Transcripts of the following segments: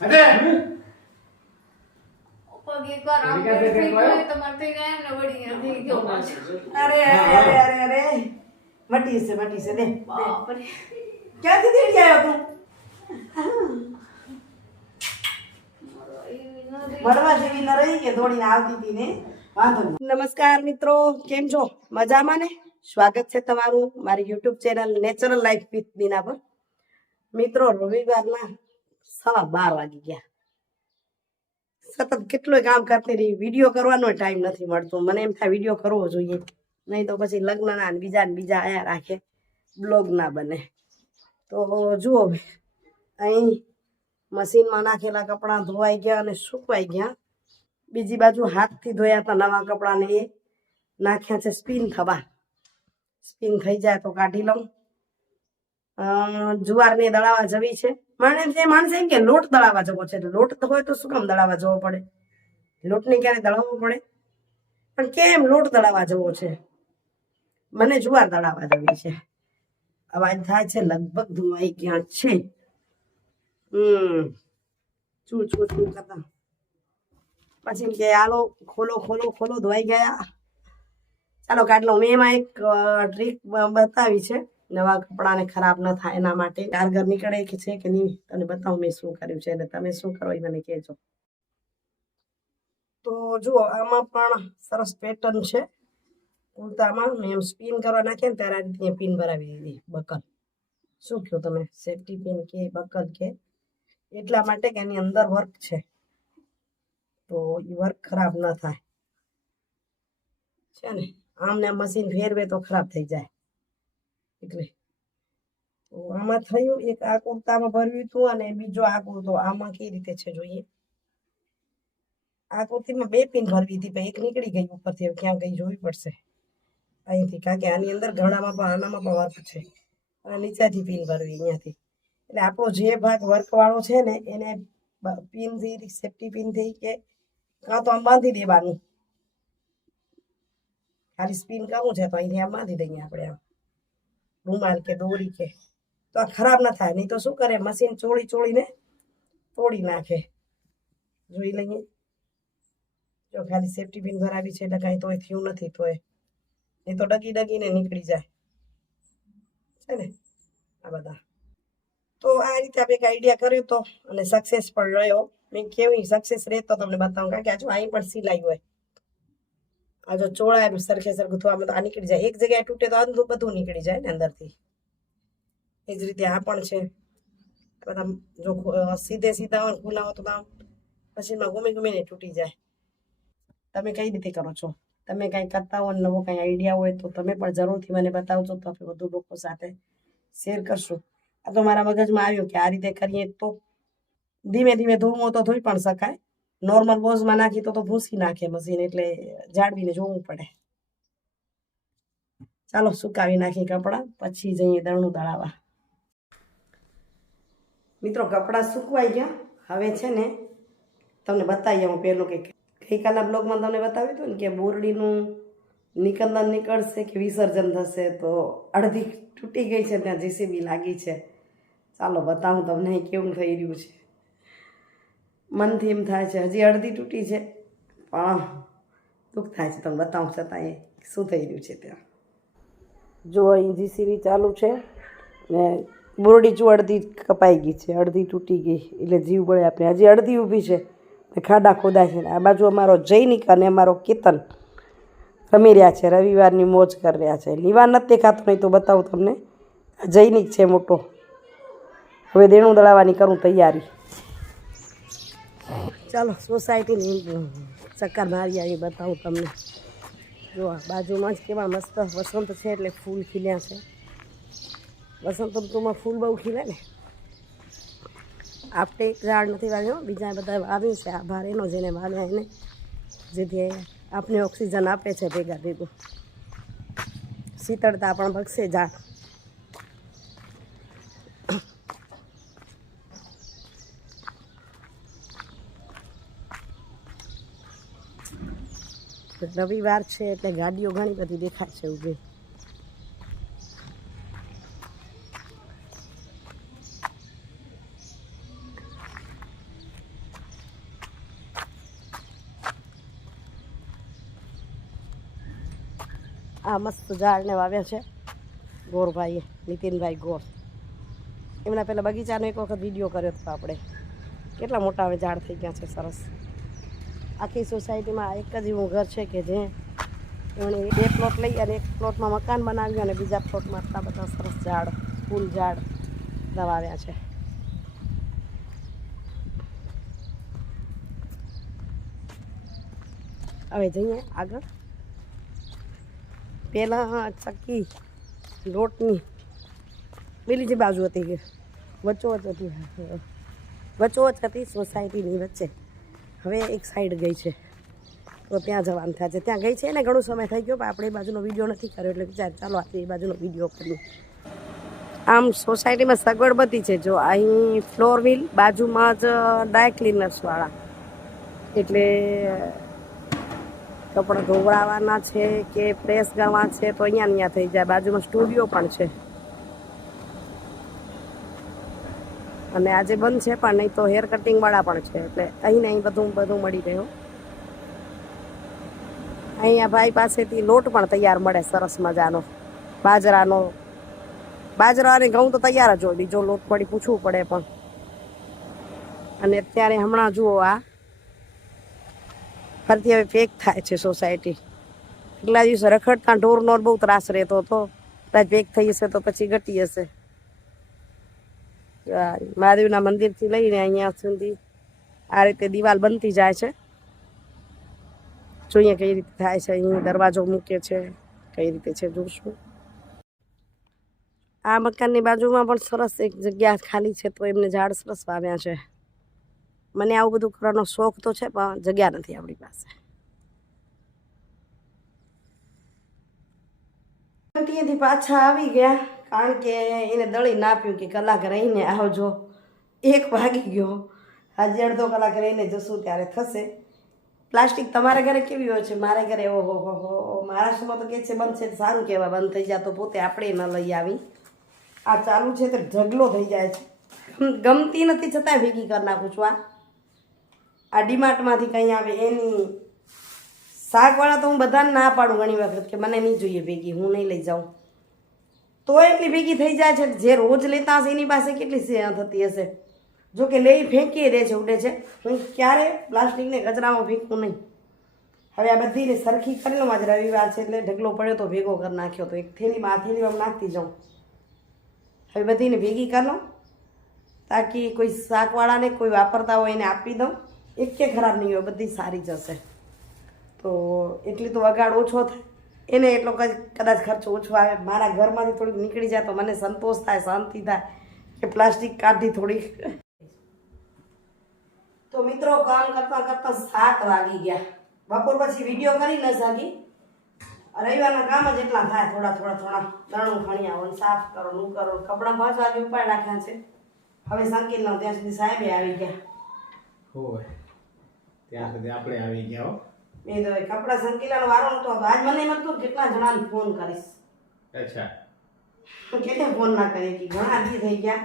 અરે પગ એકવાર આમ કરી થઈ ગયો તમારે થઈ જાય ને વળી થઈ ગયો પાછો. અરે મટી છે દે બાપરે. ક્યાંથી તેડી આવ્યો તું મળવા જેવી ન રહી કે દોડીને આવતી હતી ને વાંધો નહીં. નમસ્કાર મિત્રો, કેમ છો? મજામાં ને? સ્વાગત છે તમારું મારી YouTube channel natural life with Dina પર. મિત્રો, રવિવારના 12:15 વાગી ગયા. સતત કેટલોય કામ કરતી રહી, વિડીયો કરવાનો ટાઈમ નથી મળતો. મને એમ થાય વિડીયો કરવો જોઈએ, નહીં તો પછી લગ્નના ને બીજા આયા રાખે, બ્લોગ ના બને. તો જુઓ, અહીં મશીનમાં નાખેલા કપડાં ધોવાઈ ગયા અને સુકવાઈ ગયા. બીજી બાજુ હાથથી ધોયા હતા નવા કપડાને એ નાખ્યા છે સ્પિન થવા. સ્પિન થઈ જાય તો કાઢી લઉં. જુવારને દળાવા જવી છે. માણસે એમ કે લોટ દળાવા જવો છે. લોટ હોય તો શું કામ દળાવા જવો પડે? લોટને ક્યારે દળાવવો પડે? પણ કેમ લોટ દળાવા જવો છે? મને જુવાર દળાવા જવી છે. અવાજ થાય છે, લગભગ ધોવાઈ ગયા છે. શું કરતા પછી કે હાલો ખોલો ધોવાઈ ગયા. ચાલો કાઢ લો. મેં એમાં એક ટ્રીક બતાવી છે નવા કપડાને ખરાબ ન થાય એના માટે. કારગર નીકળે કે છે કે નહીં તને બતાવું મેં શું કર્યું છે અને તમે શું કરો એ મને કહેજો. તો જુઓ, આમાં પણ સરસ પેટર્ન છે. કુર્તામાં મેં એમ સ્પિન કરવા નાખીએ ને ત્યારે આ રીતે પિન ભરાવી દીધી. બકલ શું કહો તમે? સેફ્ટી પિન કે બકલ કે? એટલા માટે કે એની અંદર વર્ક છે, તો એ વર્ક ખરાબ ન થાય છે ને. આમને મશીન ફેરવે તો ખરાબ થઈ જાય. એટલે તો આમાં થયું, એક આ કુર્તામાં ભર્યું હતું અને બીજો આ કુર્તો. આમાં કઈ રીતે છે જોઈએ. આ કુર્તીમાં 2 પિન ભરવી હતી, પણ એક નીકળી ગઈ ઉપરથી. હવે ક્યાં ગઈ જોવી પડશે અહીંથી, કારણ કે આની અંદર ગળામાં પણ આનામાં પણ વર્ક છે અને નીચેથી પિન ભરવી અહીંયાથી. એટલે આપણો જે ભાગ વર્કવાળો છે ને એને પિનથી, સેફ્ટી પિનથી કે કાં તો આમ બાંધી દેવાનું. ખાલી સ્પિન કરવું છે તો અહીંથી આમ બાંધી દઈએ આપણે, આમ રૂમાલ કે દોરી કે, તો આ ખરાબ ન થાય. નહીં તો શું કરે, મશીન ચોળીને તોડી નાખે. જોઈ લઈએ. જો ખાલી સેફ્ટી પિન ભરાવી છે એટલે કાંઈ તોય થયું નથી. તોય નહીં તો ડગીને નીકળી જાય છે ને આ બધા. તો આ રીતે આપણે એક આઈડિયા કર્યો તો અને સક્સેસ પણ રહ્યો. મેં કેવી સક્સેસ રહેતો તમને બતાવું, કારણ કે આજુ અહીં પણ સિલાઈ હોય. આ જો ચોળાયેલું સરખે સરખું થવામાં તો આ નીકળી જાય. એક જગ્યાએ તૂટે તો અંધું બધું નીકળી જાય ને અંદરથી. એ જ રીતે આ પણ છે. બધા જો સીધા હોય ખુલ્લા હોય તો મશીનમાં ઘૂમીને તૂટી જાય. તમે કઈ રીતે કરો છો? તમે કાંઈ કરતા હો, નવો કાંઈ આઈડિયા હોય તો તમે પણ જરૂરથી મને બતાવજો, તો આપણે વધુ લોકો સાથે શેર કરશું. આ તો મારા મગજમાં આવ્યું કે આ રીતે કરીએ તો ધીમે ધોવું તો ધોઈ પણ શકાય. નોર્મલ વોશમાં નાખી તો ભૂસી નાખે મશીન, એટલે જાળવીને જોવું પડે. ચાલો સુકાવી નાખી કપડાં, પછી જઈએ દળનું દળાવા. મિત્રો, કપડાં સુકવાઈ ગયા. હવે છે ને તમને બતાવીએ હું પહેલું કે ગઈકાલના બ્લોગમાં તમને બતાવ્યું હતું ને કે બોરડીનું નિકંદન નીકળશે કે વિસર્જન થશે. તો અડધી તૂટી ગઈ છે, ત્યાં જેસીબી લાગી છે. ચાલો બતાવું તમને કેવું થઈ રહ્યું છે. મનથી એમ થાય છે હજી અડધી તૂટી છે, પણ દુઃખ થાય છે. તમને બતાવું છતાં એ શું થઈ રહ્યું છે ત્યાં. જો અહીં જીસીબી ચાલુ છે ને બોરડી જો અડધી કપાઈ ગઈ છે, અડધી તૂટી ગઈ. એટલે જીવ બળે આપણે. હજી અડધી ઊભી છે, ખાડા ખોદાય છે. આ બાજુ અમારો જૈનિક અને અમારો કેતન રમી રહ્યા છે, રવિવારની મોજ કરી રહ્યા છે. લીવા નથી દેખાતો, નહીં તો બતાવું તમને. જૈનિક છે મોટો. હવે દેણું દળાવવાની કરું તૈયારી. ચાલો સોસાયટીની ચક્કર મારી આવી બતાવું તમને. જો આ બાજુમાં જ કેવા મસ્ત વસંત છે, એટલે ફૂલ ખીલ્યા છે. વસંત ઋતુમાં ફૂલ બહુ ખીલે ને. આપણે એક ઝાડ નથી વાવ્યો, બીજા બધા વાવ્યું છે. આભાર એનો જેને વાવ્યા એને, જેથી આપને ઓક્સિજન આપે છે ભેગું. શીતળતા પણ બગશે ઝાડ. રવિવાર છે એટલે ગાડીઓ ઘણી બધી દેખાય છે ઊભી. આ મસ્ત ઝાડને વાવ્યા છે ગોરભાઈએ, નીતિનભાઈ ગોર. એમના પહેલાં બગીચાનો એક વખત વિડીયો કર્યો હતો આપણે. કેટલા મોટા હવે ઝાડ થઈ ગયા છે, સરસ. આખી સોસાયટીમાં એક જ એવું ઘર છે કે જે એમણે 2 પ્લોટ લઈ અને એક પ્લોટમાં મકાન બનાવ્યું અને બીજા પ્લોટમાં આટલા બધા સરસ ઝાડ, ફૂલ ઝાડ વાવ્યા છે. હવે જઈએ આગળ. પહેલાં ચક્કી લોટની પેલી જે બાજુ હતી વચોવચ હતી સોસાયટીની વચ્ચે. હવે એક સાઈડ ગઈ છે તો ત્યાં જવાનું થાય છે. ત્યાં ગઈ છે ને ઘણો સમય થઈ ગયો, પણ આપણે એ બાજુનો વિડીયો નથી કર્યો એટલે વિચાર ચાલો આપણે એ બાજુનો વિડીયો કરીએ. આમ સોસાયટીમાં સગવડ બધી છે. જો અહીં ફ્લોર વ્હીલ, બાજુમાં જ ડ્રાય ક્લીનર્સવાળા, એટલે કપડાં ધોવડાવવાના છે કે પ્રેસ કરવા છે તો અહીંયા થઈ જાય. બાજુમાં સ્ટુડિયો પણ છે અને આજે બંધ છે પણ નહીં તો હેર કટિંગવાળા પણ છે, એટલે અહીં ને અહીં બધું મળી ગયું. અહીંયા ભાઈ પાસેથી લોટ પણ તૈયાર મળે સરસ મજાનો, બાજરા અને ઘઉં તો તૈયાર જ હોય, બીજો લોટ પડી પૂછવું પડે પણ. અને અત્યારે હમણાં જુઓ આ ફરતી હવે પેક થાય છે સોસાયટી. એટલા દિવસે રખડતા ઢોરનો બહુ ત્રાસ રહેતો હતો, કદાચ પેક થઈ હશે તો પછી ઘટી હશે. મહાદેવના મંદિરથી લઈને અહીંયા સુધી આ રીતે દિવાલ બનતી જાય છે. જોઈએ કઈ રીતે થાય છે. અહીં દરવાજો મૂકે છે, કઈ રીતે છે જોશું. આ મકાનની બાજુમાં પણ સરસ એક જગ્યા ખાલી છે તો એમને ઝાડ સરસ વાવ્યા છે. મને આવું બધું કરવાનો શોખ તો છે પણ જગ્યા નથી આપણી પાસે. અહીંયાથી પાછા આવી ગયા કારણ કે એને દળી નાપ્યું કે કલાક રહીને આવજો. 1 વાગી ગયો, હજી અડધો કલાક રહીને જશું ત્યારે થશે. પ્લાસ્ટિક તમારા ઘરે કેવી હોય છે? મારા ઘરે ઓહો મહારાષ્ટ્રમાં તો કહે છે બંધ છે, સારું કહેવાય. બંધ થઈ જાય તો પોતે આપણે ન લઈ આવી. આ ચાલુ છે તો ઢગલો થઈ જાય છે. ગમતી નથી છતાં ભેગી કરી નાખું છું. આ ડીમાર્ટમાંથી કંઈ આવે એની શાકવાળા તો હું બધાને ના પાડું ઘણી વખત કે મને નહીં જોઈએ ભેગી, હું નહીં લઈ જાઉં. તો એટલી ભેગી થઈ જાય છે. જે રોજ લેતા હશે એની પાસે કેટલી થતી હશે. જો કે લઈ ફેંકી દે છે, ઉડે છે. હું ક્યારે પ્લાસ્ટિકને કચરામાં ફેંકવું નહીં. હવે આ બધીને સરખી કરી લઉં. આજે રવિવાર છે એટલે ઢગલો પડ્યો તો ભેગો કરી નાખ્યો તો એક થેલીમાં નાખતી જાઉં. હવે બધીને ભેગી કરી લઉં તાકી કોઈ શાકવાળાને કોઈ વાપરતા હોય એને આપી દઉં. એક કે ખરાબ નહીં હોય, બધી સારી જશે. તો એટલી તો વગાડ ઓછો થાય, એને એટલો કદાચ ખર્ચો ઓછો આવે. મારા ઘરમાંથી થોડીક નીકળી જાય તો મને સંતોષ થાય, શાંતિ થાય કે પ્લાસ્ટિક કાઢી થોડીક. તો મિત્રો કામ કરતાં 7 વાગી ગયા. બપોર પછી વિડીયો કરી ન શકી. રવિવારના કામ જ એટલા થાય, થોડા દરણું ખણી આવો, સાફ કરો, નું કરો. કપડાં પાછા આજે ઉપાડ રાખ્યા છે. હવે સંકેલ નો ત્યાં સુધી સાહેબે આવી ગયા હોય, ત્યાં સુધી આપણે આવી ગયા. મેં તો કપડા સંકેલાનો વારો નતો. આજ મને એમ હતું કેટલા જણાને ફોન કરીશ. અચ્છા, કેટલે ફોન ના કરી કે ઘણા દી થઈ ગયા.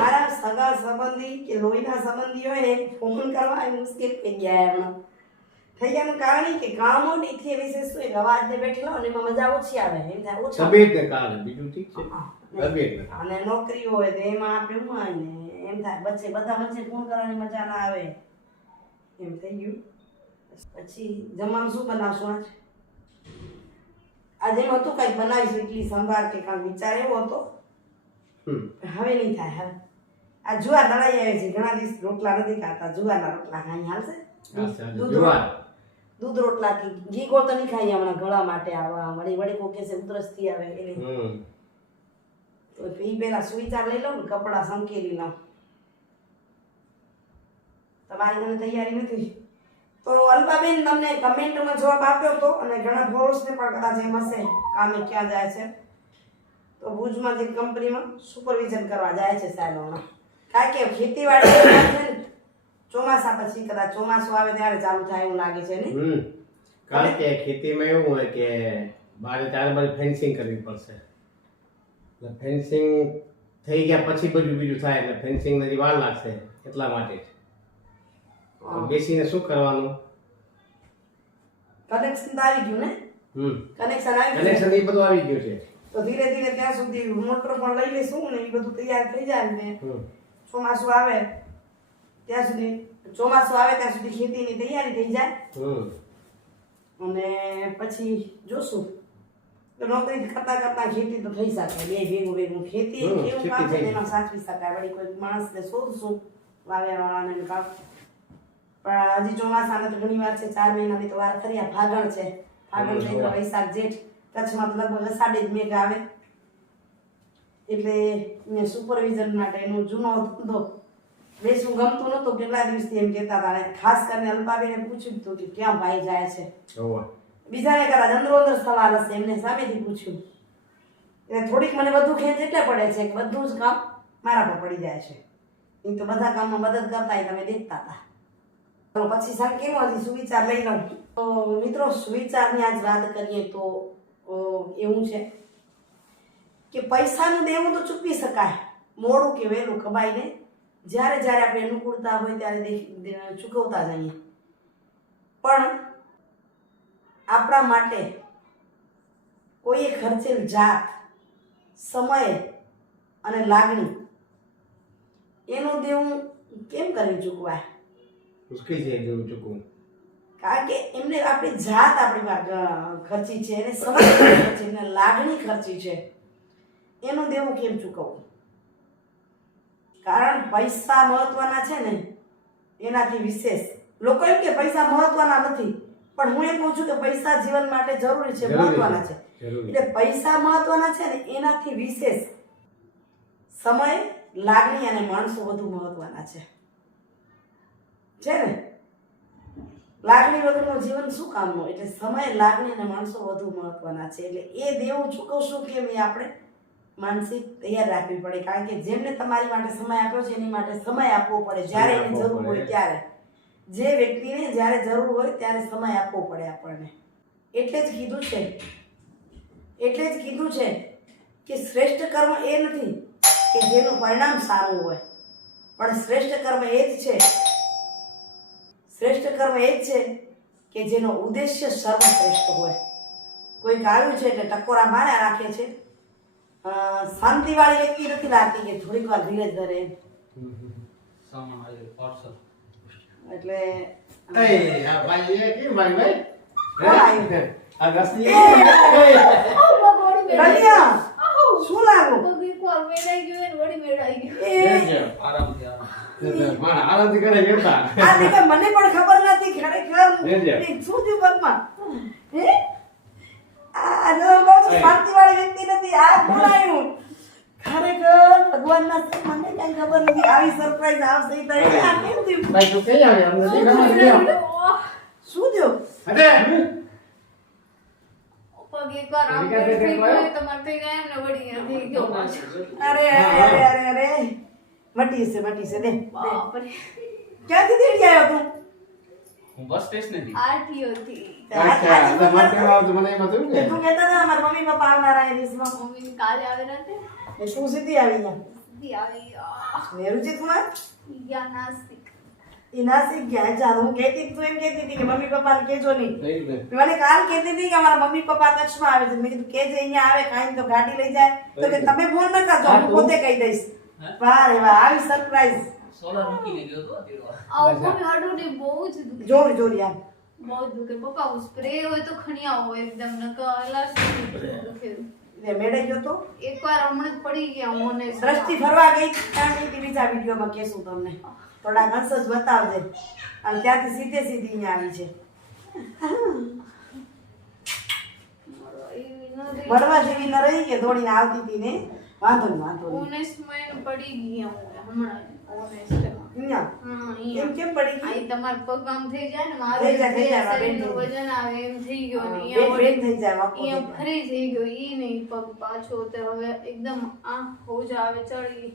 મારા સગા સંબંધી કે લોહીના સંબંધી હોય ને ફોન કરવા એ મુશ્કેલ થઈ ગયા. એમનો થઈ ગયાનું કારણ કે કામો નીથી વિશે શું એક અવાજને બેઠેલો અને એમાં મજા ઓછી આવે. એમ થાય ઓછા તબિયતને કારણે, બીજું ઠીક છે. તબિયત અને નોકરી હોય તો એમાં આપણે હું હોય ને એમ થાય બધા વચ્ચે ફોન કરવાની મજા ના આવે. એમ થઈ ગયું. પછી જમવાનું શું બનાવશું આજ? આજે એમ હતું કંઈક બનાવીશું, ઇડલી સંભાર કે કાંઈ વિચાર એવો હતો. હવે નહીં થાય. હવે આ જુવાર દળાઈ આવે છે. ઘણા દિવસ રોટલા નથી ખાતા, જુવારના રોટલા ખાઈ હાલશે. દૂધ રોટલા કે ઘી ગોળ તો નહીં ખાઈ હમણાં ગળા માટે આવા વળી કોઈ કેસે ઉધરસથી આવે એને. તો એ પેલા સુવિચાર લઈ લઉં ને કપડા સંકેલી લઉં. તમારી મને તૈયારી નથી. તો અલ્પાબેન તમને કમેન્ટમાં જવાબ આપ્યો હતો અને ઘણા ફોલોઅર્સને પણ કદાચ એમ હશે કામે ક્યાં જાય છે. તો ભુજમાં જે કંપનીમાં સુપરવિઝન કરવા જાય છે સાહેબ હમણાં. કારણ કે ખેતીવાડી છે ને ચોમાસા પછી કદાચ ચોમાસું આવે ત્યારે ચાલુ થાય એવું લાગે છે ને. કારણ કે ખેતીમાં એવું હોય કે ચારે બાજુ ફેન્સિંગ કરવી પડશે. એટલે ફેન્સિંગ થઈ ગયા પછી બીજું થાય એટલે ફેન્સિંગ હજી વાર લાગશે. એટલા માટે જ બેસીને શું કરવાનું, કનેક્શન તો આવી ગયું ને. કનેક્શન આવી ગયું કનેક્શન એ બધું આવી ગયું છે. તો ધીરે ધીરે ત્યાં સુધી મોટર પણ લઈ લઈશું ને એ બધું તૈયાર થઈ જાય ને ચોમાસું આવે ત્યાં સુધી ખેતીની તૈયારી થઈ જાય અને પછી જોશું તો નોકરી કરતા કરતા ખેતી તો થઈ શકે બે ભેગું ખેતી એક એવું કામ છે જેમાં સાચવી શકાય વળી કોઈ માણસને શોધશું વાવ્યાવાળાને કામ પણ હજી ચોમાસાને તો ઘણી વાર છે 4 મહિનાની તો વાર કરી આ ફાગણ છે ફાગણ ચૈત્ર વૈશાખ જેઠ કચ્છમાં તો લગભગ અષાઢી જ મેઘ આવે એટલે સુપરવિઝન માટેનો જૂનો ધંધો બેસવું ગમતું નહોતું કેટલા દિવસથી એમ કહેતા હતા ખાસ કરીને અલ્પાબેને પૂછ્યું હતું કે ક્યાં ભાઈ જાય છે બીજાને કદાચ અંદરો અંદર સવાલ હશે એમને સામેથી પૂછ્યું એટલે થોડીક મને બધું ખેંચ એટલે પડે છે કે બધું જ કામ મારા પર પડી જાય છે એ તો બધા કામમાં મદદ કરતા તમે દેખતા હતા તો પછી સાહેબ કેવો હજી સુવિચાર લઈ લઉં તો મિત્રો સુવિચારની આજ વાત કરીએ તો એવું છે કે પૈસાનું દેવું તો ચૂકવી શકાય મોડું કે વહેલું કમાઈને જ્યારે જ્યારે આપણે અનુકૂળતા હોય ત્યારે ચૂકવતા જઈએ પણ આપણા માટે કોઈએ ખર્ચેલ જાત સમય અને લાગણી એનું દેવું કેમ કરી ચૂકવાય મુશ્કેલ છે દેવું ચૂકવું કારણ કે એમને આપણી જાત આપણી ખર્ચી છે એને સમય ખર્ચી એને લાગણી ખર્ચી છે એનું દેવું કેમ ચૂકવવું કારણ પૈસા મહત્વના છે ને એનાથી વિશેષ લોકો એમ કે પૈસા મહત્વના નથી પણ હું એમ કહું છું કે પૈસા જીવન માટે જરૂરી છે મહત્વના છે એટલે પૈસા મહત્વના છે ને એનાથી વિશેષ સમય લાગણી અને માણસો વધુ મહત્વના છે ને લાગણી વગરનું જીવન શું કામનું એટલે સમય લાગણી અને માણસો વધુ મહત્વના છે એટલે એ દેવું ચૂકવશું કેમ એ આપણે માનસિક તૈયાર રાખવી પડે કારણ કે જેમને તમારી માટે સમય આપ્યો છે એની માટે સમય આપવો પડે જ્યારે એની જરૂર હોય ત્યારે જે વ્યક્તિને જ્યારે જરૂર હોય ત્યારે સમય આપવો પડે આપણને એટલે જ કીધું છે કે શ્રેષ્ઠ કર્મ એ નથી કે જેનું પરિણામ સારું હોય પણ શ્રેષ્ઠ કર્મ એ જ છે કે જેનો ઉદ્દેશ્ય સર્વશ્રેષ્ઠ હોય કોઈ આવ્યું છે એટલે ટકોરા માર્યા રાખે છે શાંતિવાળી વ્યક્તિ નથી લાગતી કે થોડીક વાર ધીરજ ધરે એટલે શું લાગુ આરામથી કરે કેતા મને પણ ખબર નથી ખરેખર શું થયું પગમાં શાંતિવાળી વ્યક્તિ નથી આ બોલાયું ખરેખર ભગવાનના મને કઈ ખબર નથી આવી સરપ્રાઈઝ આવશે તો આ કેમ થયું ભાઈ તું કઈ આવે અમને નથી ખબર શું થયું પગ એકવાર આમ થઈ ગયો તમારે થઈ જાય ને વળી થઈ ગયો પાછો અરે મટી છે દે બાપરે ક્યાંથી દેડી આવ્યો તું હું બસ સ્ટેશન થી આરટીઓ થી અચ્છા તો મારે કેમ આવતું મને એમ હતું કે તું કહેતા હતા મારા મમ્મી પપ્પા આવનારા એ દિવસમાં મમ્મી કાલે આવે નતે એ શું સીધી આવી ગયા દી આવી નેરુજી કુમાર યા નાસ્તિક એ નાસિક ગયા ચાલ હું કહેતી તું એમ કહેતી હતી કે મમ્મી પપ્પાને કહેજો નહીં નહીં ને મને કાલ કહેતી હતી કે મારા મમ્મી પપ્પા કચ્છમાં આવે છે મેં કીધું કેજે અહીંયા આવે કાંઈ તો ગાડી લઈ જાય તો કે તમે ફોન ન કરજો હું પોતે કહી દઈશ વાહ રે વાહ આવી સરપ્રાઈઝ સોલર મૂકીને ગયો તો તેરો આવું મમ્મી હાડું બહુ જ દુખે જોરી આમ બહુ દુખે પપ્પા હું સ્પ્રે હોય તો ખણિયા હોય એકદમ નકલા દુખે લે મેળે ગયો તો એકવાર હમણાં જ પડી ગયા હું ને દ્રષ્ટિ ફરવા ગઈ ત્યાં બીજા વિડીયોમાં કહેશું તમને થોડા અંશ જ બતાવજે અને ત્યાંથી સીધે સીધી અહીંયા આવી છે મળવા જેવી ન રહી કે દોડીને આવતી હતી ને વાંધો નહીં ઓનેસ્ટ માં પડી ગયા હું હમણાં ઓનેસ્ટ અહીંયા કેમ પડી ગઈ આ તમાર પગ આમ થઈ જાય ને થઈ જાય, શરીરનું વજન આવે એમ થઈ ગયો ને બેટ થઈ જાય વાંકો થઈ અહીંયા ફરી થઈ ગયો ઈ નહીં પગ પાછો તો હવે એકદમ આ હોજ આવે ચડી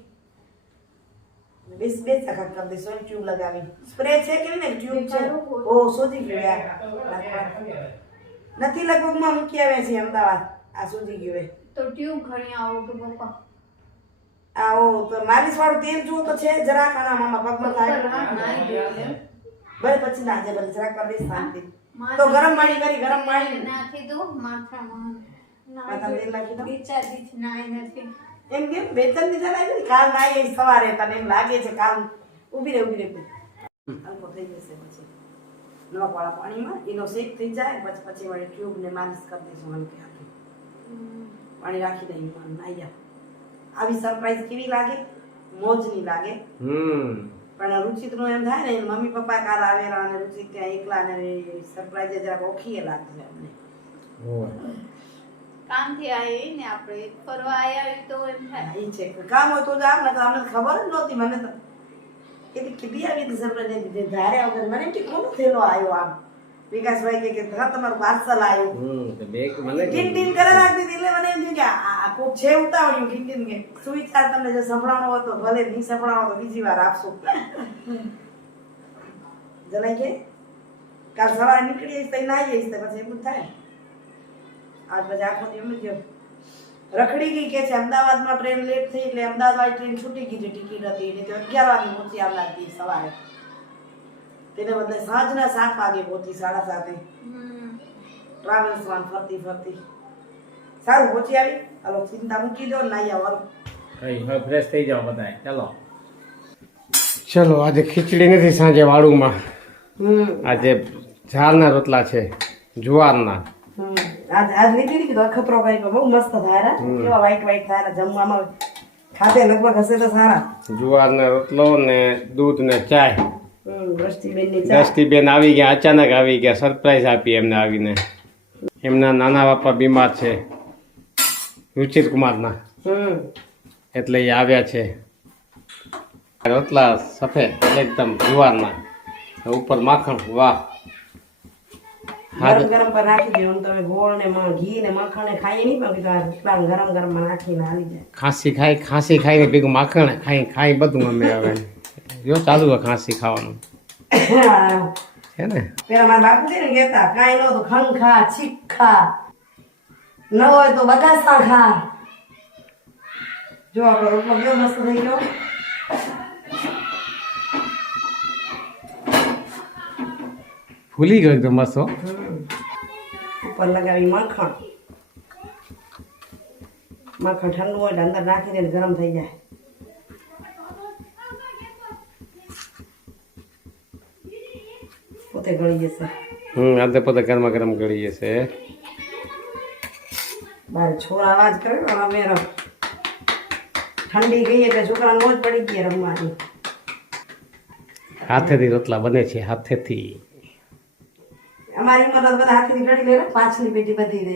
બેસ સખત કરી દઈશું એમ ટ્યુબ લગાવી સ્પ્રે છે કે ને ટ્યુબ છે ખરું હોય. ઓ સોજી ગયું યાર નથી લગભગમાં મૂકી આવ્યા છે અમદાવાદ આ સોજી ગયું એ તો ટ્યુબ ખણી આવો કે પપ્પા આવો તો માલિશ વાળું તેલ જુઓ તો છે જરાક આના મામા પગમાં થાય નાઈ ગયો એમ. ભલે પછી નાજે ભલે જરાક કરી દઈશ શાંતિ તો ગરમ પાણી કરી ગરમ પાણી નાખી દો માથામાં. માથામાં તેલ નાખી દો. બે ચાર દિવસ નાઈ નથી. એમ કેમ બે ત્રણ દિવસ લાગે કાલ નાઈ સવારે તને એમ લાગે છે કાલ ઊભી રહે હલકો થઈ જશે પછી નમકવાળા પાણીમાં એનો શેક થઈ જાય પછી વળી ટ્યુબ ને માલિશ કરી દઈશું હલકે હાથે પાણી રાખી દઈ નાઈ જા આવી સરપ્રાઈઝ કેવી લાગે મોજની લાગે પણ રુચિત નું એમ થાય ને મમ્મી પપ્પા કાલ આવેલા અને રુચિત ત્યાં એકલા ને સરપ્રાઈઝ જરાક ઓખી લાગશે અમને કામથી આવી ને આપણે ફરવા આવ્યા તો એમ થાય. ઈ છે કામ હોય તો જ આવ ને તો અમને ખબર જ નહોતી મને તો કેટલી આવી હતી સરપ્રાઈઝ ધાર્યા વગર મને એમ કે કોનો થેલો આવ્યો આમ વિકાસભાઈ કે તમારું પાર્સલ આવ્યું ટીન ટીન કરે રાખતી હતી એટલે મને એમ થયું કે આ કોક છે ઉતાવળ્યું ટીન ટીન કે સુવિચાર તમને જો સંભળાણો હતો ભલે નહીં સંભળાણો તો બીજી વાર આપશો જણાય કે કાલ સવારે નીકળી જઈશ તો ના જઈશ તો પછી એવું થાય આજ પછી આખો દી એમ જ રખડી ગઈ કે છે અમદાવાદમાં ટ્રેન લેટ થઈ એટલે અમદાવાદ ટ્રેન છૂટી ગઈ ટિકિટ હતી એટલે તો 11 વાગે પહોંચી આવનાર હતી સવારે તેને બદલે સાંજના 7 વાગે પહોંચી 7:30 ટ્રાવેલ્સમાં ફરતી સારું પહોંચી આવી હાલો ચિંતા મૂકી દો નાઈ આવવાનું કઈ હવે ફ્રેશ થઈ જાઓ બધાય ચલો આજે ખીચડી નથી સાંજે વાળુમાં આજે ઝારના રોટલા છે જુવારના આજ નીકળી ગયો ખતરો કઈ બહુ મસ્ત થાય કેવા વ્હાઈટ થાય જમવામાં ખાતે લગભગ હશે તો સારા જુવારનો રોટલો ને દૂધ ને ચાય દ્રષ્ટિબેન દ્રષ્ટિબેન આવી ગયા અચાનક આવી ગયા સરપ્રાઈઝ આપી એમને આવીને એમના નાના બાપા બીમાર છે રુચિત કુમારના એટલે એ આવ્યા છે રોટલા સફેદ એકદમ જુવારના ઉપર માખણ વાહ ગરમ પર રાખી દેવું તમે ગોળ ને ઘી ને માખણ ને ખાઈએ નહીં પણ ગરમ માં નાખીને હાલી જાય ખાંસી ખાઈને ભેગું માખણ ખાઈ બધું અમે હવે જો ચાલુ હોય ખાંસી ખાવાનું છે ને પેલા મારા બાપુ છે ને કહેતા કાંઈ ન તો ખંગ ખા છીક ખા ન હોય તો બગાસા ખા જો આપણો રોટલો કેવો મસ્ત થઈ ગયો ફૂલી ગયો એકદમ મસ્ત ઉપર લગાવી માખણ ઠંડુ હોય અંદર નાખી દે ગરમ થઈ જાય પોતે ગળી જશે આજે પોતે ગરમા ગરમ ગળી જશે મારે છોરા અવાજ કર્યો અમે ઠંડી ગઈ એટલે છોકરા મોજ પડી ગઈ રમવાની હાથેથી રોટલા બને છે હાથેથી અમારી ઉંમર બધા હાથેથી ઘડી લે પાછલી પેટી બધી દે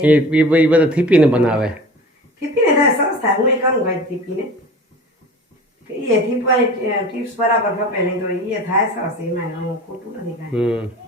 એ બધા થીપીને બનાવે થીપીને થાય સરસ થાય હું એ કરું ભાઈ થીપીને એ થીપાની ટીપ્સ બરાબર ખપે નહીં તો એ થાય સરસ એમાં ખોટું નથી કાંઈ